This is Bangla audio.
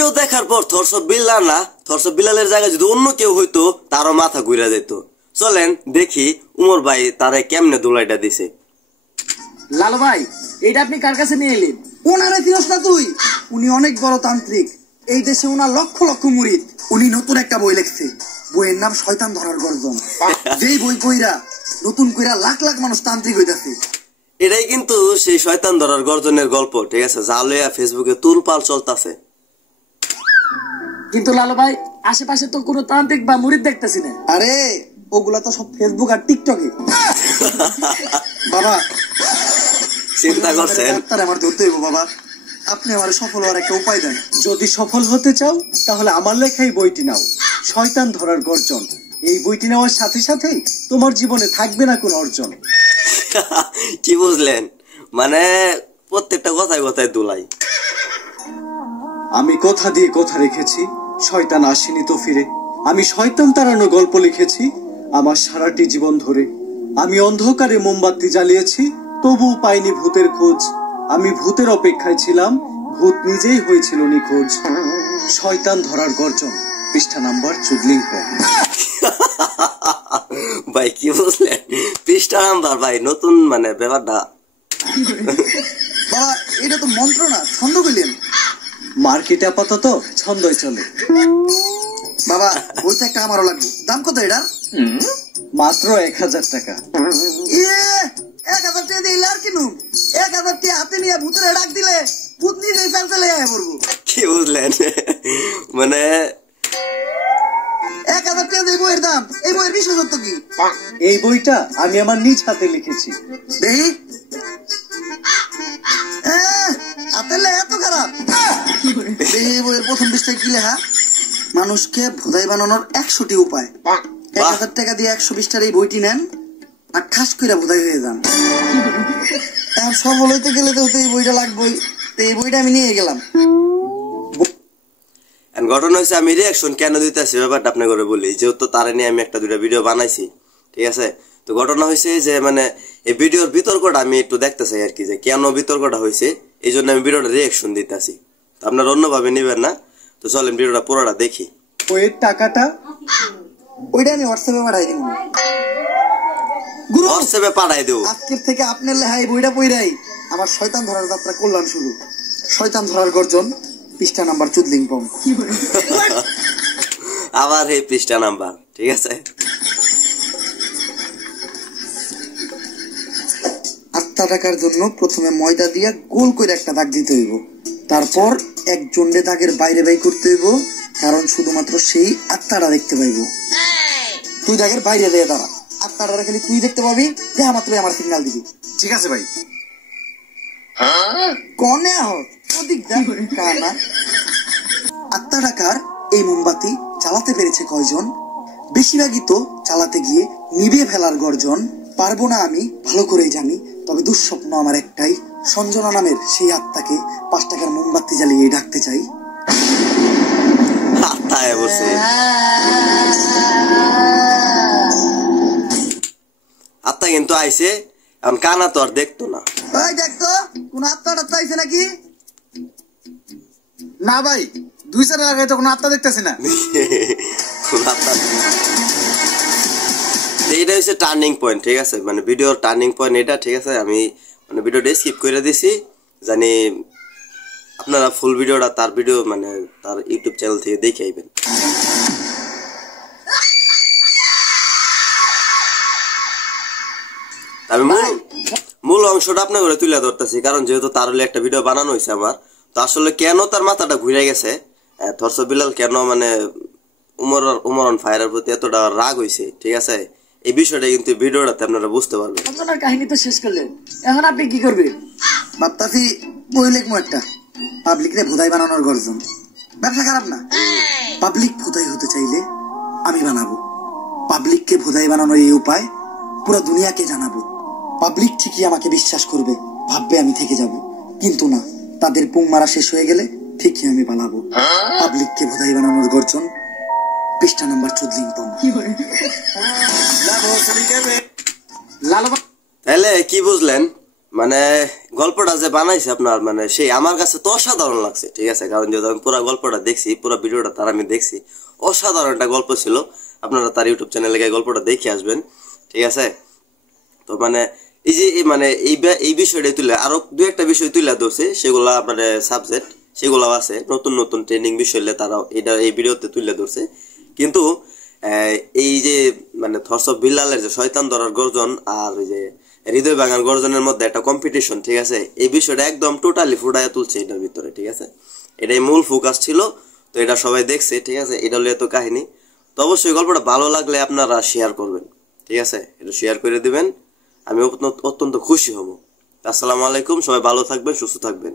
ভিডিও দেখার পর থরসব বিল্লাল না, থরসব বিল্লালের জায়গায় যদি অন্য কেউ হইতো তারও মাথা ঘুরে যেত। চলেন দেখি উমর ভাই তারে কেমনে দোলাইটা দিছে। লালু ভাই, এইটা আপনি কার কাছে নিয়ে এলেন? ওনারে চিনস না তুই? উনি অনেক বড় তান্ত্রিক, এই দেশে ওনার লক্ষ লক্ষ মুরিদ। উনি নতুন একটা বই লিখছে, বইয়ের নাম শয়তান ধরার গর্জন। যেই বই কইরা নতুন কইরা লাখ লাখ মানুষ তান্ত্রিক হইতাছে। এটাই কিন্তু সেই শয়তান ধরার গর্জনের গল্প, ঠিক আছে, যা লইয়া ফেসবুকে তুলপাল চলতেছে। কিন্তু লালু ভাই, আশেপাশে তো কোনো তান্ত্রিক বা মুরিদ দেখতেছি না। আরে ওগুলা তো সব ফেসবুক আর টিকটকে। বাবা চিন্তা করছেন? আমার ধরতে হইব বাবা, আপনি আমার সফল হওয়ার একটা উপায় দেন। যদি সফল হতে চাও তাহলে আমার লেখা এই বইটি নাও, শয়তান ধরার গর্জন। এই বইটি নেওয়ার সাথে সাথেই তোমার জীবনে থাকবে না কোনো অর্জন। কি বুঝলেন? মানে প্রত্যেকটা কথায় কথায় দোলাই। আমি কথা দিয়ে কথা রেখেছি, শয়তান আসেনি তো ফিরে। আমি শয়তান তাড়ানো গল্প লিখেছি আমার সারাটি জীবন ধরে। আমি অন্ধকারে মোমবাতি জ্বালিয়েছি, তবুও পাইনি ভূতের খোঁজ। আমি ভূতের অপেক্ষায় ছিলাম, ভূত নিজেই হয়েছিল নিখোঁজ। শয়তান ধরার গর্জন, পৃষ্ঠা নাম্বার চুদলিং। ভাই কি বুঝলেন? পৃষ্ঠা নাম্বার ভাই নতুন মানে ব্যাপারটা। বাবা এটা তো মন্ত্র না, ছন্দ কইলেন। মার্কেটে আপাতত ছন্দই চলে। বাবা বইটা একটা আমারও লাগবে, দাম কত এটার? মাত্র 1000 টাকা। 1000 টাকা দিলে আর কিনু? 1000 টাকা হাতে নিয়ে ভূতের ডাক দিলে ভূত নিজেই চালতে আয় পড়বো। কি বুঝলেন? মানে 1000 টাকা দিয়ে বইয়ের দাম, এই বইয়ের বিশেষত্ব কি? এই বইটা আমি আমার নিজ হাতে লিখেছি। দেখি হাতের লেখা এত খারাপ? দেখি বইয়ের প্রথম পৃষ্ঠায় কি লেখা? মানুষকে ভোদাই বানানোর 100টি উপায়। 1000 টাকা দিয়ে 120 টার এই বইটি নেন আর ঠাস করে ভোদাই হয়ে যান। এখন সফল হইতে গেলে তো এই বইটা লাগবেই, তো এই বইটা আমি নিয়ে গেলাম। ঘটনা হয়েছে, আমি রিয়াকশন কেন দিতেছি ব্যাপারটা আপনার করে বলি। যেহেতু তারা নিয়ে আমি একটা দুটা ভিডিও বানাইছি, ঠিক আছে। তো ঘটনা হয়েছে যে মানে এই ভিডিওর বিতর্কটা আমি একটু দেখতে চাই আর কি, যে কেন বিতর্কটা হয়েছে, এই জন্য আমি ভিডিওটা রিয়াকশন দিতেছি। তো আপনারা অন্যভাবে নিবেন না। তো চলেন ভিডিওটা পুরোটা দেখি। বইয়ের টাকাটা ওইটা আমি হোয়াটসঅ্যাপে পাঠাই দিব। হোয়াটসঅ্যাপে পাঠাই দেবো। আজকের থেকে আপনার লেখা এই বইটা পইরাই আমার শয়তান ধরার যাত্রা করলাম শুরু। শয়তান ধরার গর্জন, পৃষ্ঠা নাম্বার চুদলিং পম। আবার এই পৃষ্ঠা নাম্বার, ঠিক আছে। আত্মা টাকার জন্য প্রথমে ময়দা দিয়া গোল করে একটা দাগ দিতে হইব, তারপর এক জন্ডে দাগের বাইরে বাই করতে হইব, কারণ শুধুমাত্র সেই আত্মাটা দেখতে পাইব। তুই দাগের বাইরে দিয়ে দাঁড়া, আত্মাটা খালি তুই দেখতে পাবি, দেখা মাত্র আমার সিগন্যাল দিবি। ঠিক আছে ভাই। কনে ওদিক কানা। আত্মা টাকার এই মোমবাতি চালাতে পেরেছে কয়জন? বেশিরভাগই তো চালাতে গিয়ে নিভিয়ে ফেলার গর্জন। পারবো না আমি ভালো করেই জানি, তবে দুঃস্বপ্ন আমার একটাই, সঞ্জনা নামের সেই আত্মাকে 5 টাকার মোমবাতি জ্বালিয়ে ডাকতে চাই। আত্মা কিন্তু আইছে, এখন কানা তো আর দেখতো না। ভাই দেখতো কোন আত্মাটা চাইছে নাকি? না ভাই, 2-4 আগে তো কোনো আত্মা দেখতেছি না। এইটা হচ্ছে টার্নিং পয়েন্ট, ঠিক আছে, মানে ভিডিওর টার্নিং পয়েন্ট এটা, ঠিক আছে। আমি মানে ভিডিওটা স্কিপ করে দিছি, জানি আপনারা ফুল ভিডিওটা তার ভিডিও মানে তার ইউটিউব চ্যানেল থেকে দেখে আইবেন। আমি মূল অংশটা আপনার করে তুলে ধরতেছি, কারণ যেহেতু তার হলে একটা ভিডিও বানানো হয়েছে আমার, তো আসলে কেন তার মাথাটা ঘুরে গেছে, থরসব বিল্লাল কেন মানে উমরন ফায়ারের প্রতি এতটা রাগ হয়েছে, ঠিক আছে, এই বিষয়টা কিন্তু ভিডিওটাতে আপনারা বুঝতে পারবেন। আপনার কাহিনী তো শেষ করলেন, এখন আপনি কি করবেন? ভাবতাছি বই লিখবো একটা, পাবলিক রে ভোদাই বানানোর গর্জন। ব্যবসা খারাপ না, পাবলিক ভোদাই হতে চাইলে আমি বানাবো। পাবলিককে ভোদাই বানানোর এই উপায় পুরো দুনিয়াকে জানাবো। পাবলিক ঠিকই আমাকে বিশ্বাস করবে, ভাববে আমি থেকে যাব, কিন্তু না, তাদের পুং মারা শেষ হয়ে গেলে ঠিকই আমি পালাবো। পাবলিককে ভোদাই বানানোর গর্জন, পৃষ্ঠা নাম্বার চুদলিং পম। তাহলে কি বুঝলেন? মানে গল্পটা যে বানাইছে আপনার মানে সেই আমার কাছে তো অসাধারণ লাগছে, ঠিক আছে, কারণ যেহেতু আমি পুরো গল্পটা দেখছি, পুরো ভিডিওটা তার আমি দেখছি, অসাধারণ একটা গল্প ছিল। আপনারা তার ইউটিউব চ্যানেলে গিয়ে গল্পটা দেখে আসবেন, ঠিক আছে। তো মানে এই যে মানে এই বিষয়টা তুলে আরো দু একটা বিষয় তুলে ধরছে, সেগুলা মানে সাবজেক্ট সেগুলো আছে, নতুন নতুন ট্রেনিং বিষয় তারা এটা এই ভিডিওতে তুলে ধরছে। কিন্তু এই যে মানে থর্স অফ বিল্লালের যে শয়তান ধরার গর্জন আর ওই যে হৃদয় ভাঙার গর্জনের মধ্যে একটা কম্পিটিশন, ঠিক আছে, এই বিষয়টা একদম টোটালি ফুটাইয়া তুলছে এটার ভিতরে, ঠিক আছে। এটাই মূল ফোকাস ছিল, তো এটা সবাই দেখছে, ঠিক আছে। এটা হলো এত কাহিনী। তো অবশ্যই গল্পটা ভালো লাগলে আপনারা শেয়ার করবেন, ঠিক আছে, এটা শেয়ার করে দিবেন, আমি অত্যন্ত খুশি হব। আসসালামু আলাইকুম, সবাই ভালো থাকবেন, সুস্থ থাকবেন।